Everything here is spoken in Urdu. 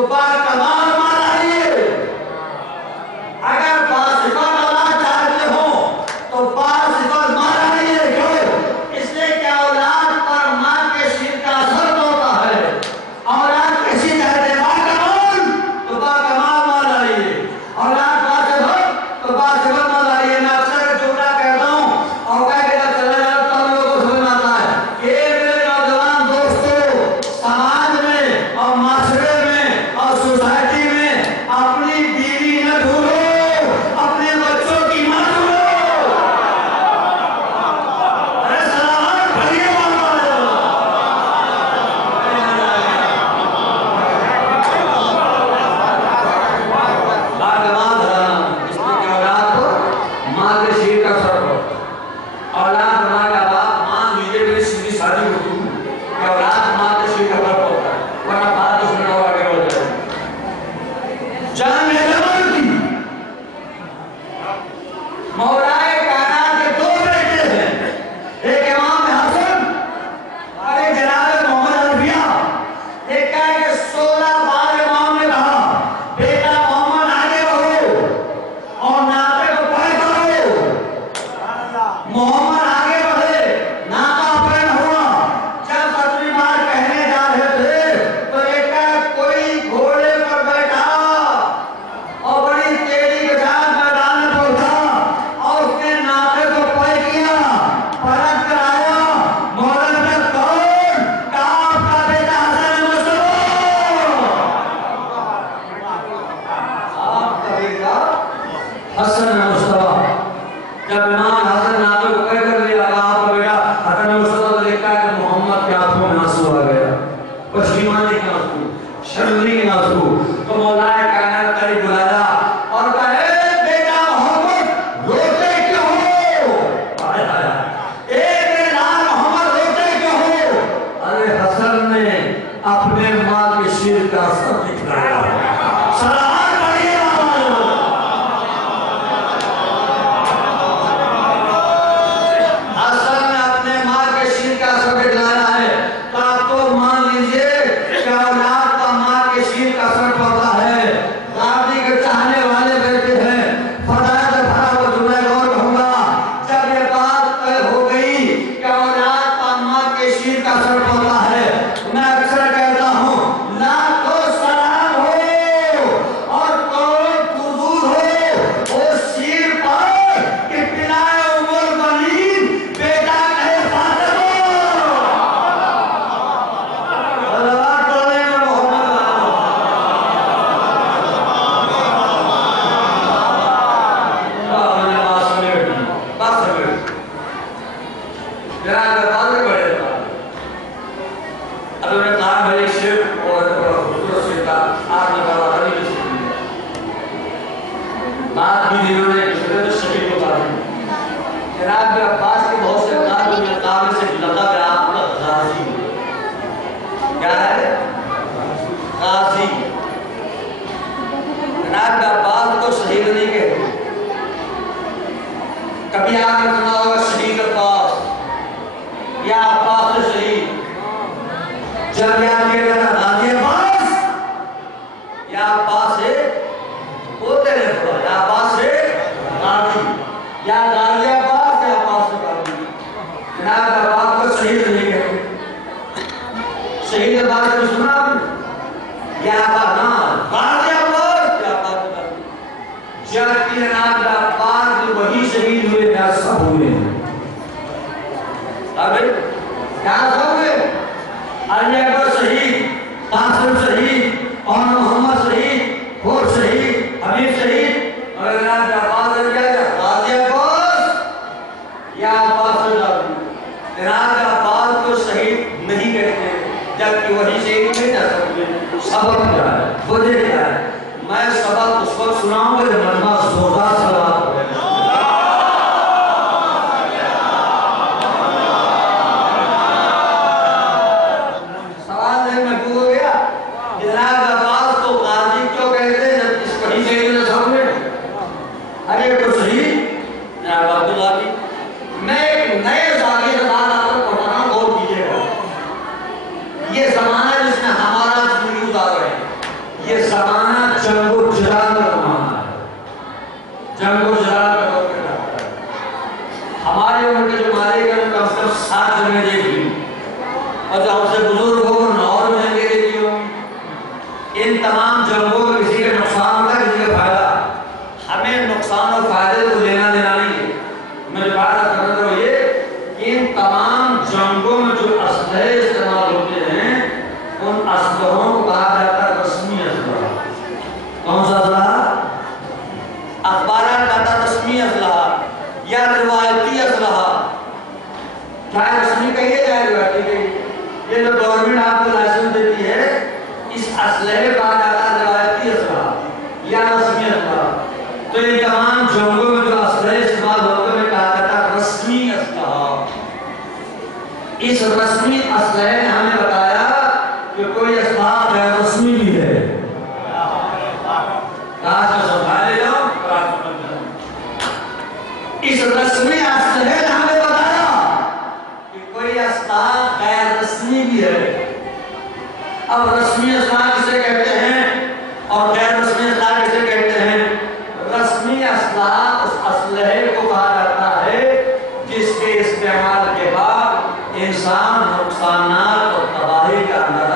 تو باکمال مال آئیے. اگر باصفت اولاد چاہتے ہو تو باصفت مال آئیے. کیوں؟ اس لیے کہ اولاد پر ماں کے شیر کا اثر ہوتا ہے. اولاد کسی چاہتے باکمال تو باکمال مال آئیے. اولاد باصفت تو باصفت مال آئیے. میں اکثر جملہ کہتا ہوں اور کہہ کے جب چلا جاتا ہوں لوگوں کو سمجھ آتا ہے کہ میرے نوجوان دوستوں، سماج میں اور معاشرے میں اور سوسائٹی میں اپنی بیوی نہ ڈھونڈو، اپنے بچوں کی ماں ڈھونڈو. ارے سلامت پڑھیے یہ زمانہ جس میں ہمارا نیوز آ رہے ہیں یہ زمانہ جنگ و جدال کا زمانہ ہے، جنگ و جدال کا دور ہے۔ ہمارے عمر کے جو مالک ہیں ان کا کم 7 جنگیں دیکھ لی، اور جو ہم سے بزرگ ہو انہوں نے اور جنگیں دیکھی ہوں۔ ان تمام جنگوں میں کسی کا نقصان ہوتا ہے، کسی کا فائدہ۔ ہمیں نقصان اور فائدے کو لینا دینا نہیں ہے۔ میں جو بات کر رہا ہوں یہ کہ ان تمام جنگوں میں جو اسلحے استعمال ہوتے ہیں ان اسلحوں کو کہا جاتا ہے رسمی اسلحہ۔ کون سا اسلحہ؟ اخبارات کہتا ہے رسمی اسلحہ یا روایتی اسلحہ، چاہے رسمی کہیے چاہے روایتی کہیے۔ یہ جو گورنمنٹ آپ کو لائسنس دیتی ہے اس اسلحے کہا جاتا ہے روایتی اسلحہ یا رسمی اسلحہ۔ تو یہ تمام جنگوں میں جو اسلحے استعمال ہوتے ہیں کہا جاتا ہے رسمی اسلحہ۔ اس رسمی اسلحے نے ہمیں بتایا کہ کوئی اسلحہ غیر رسمی بھی ہے۔ کاش میں سمجھا لے جاؤ۔ اس رسمی اسلحے نے ہمیں بتایا کہ کوئی اسلحہ غیر رسمی بھی ہے۔ اب رسمی اسلحہ کسے کہتے ہیں اور غیر رسمی اسلحہ کسے کہتے ہیں؟ رسمی اسلحہ اس اسلحے کو کہا جاتا ہے جس کے استعمال کے بعد انسان نقصانات اور تباہی کا اندازہ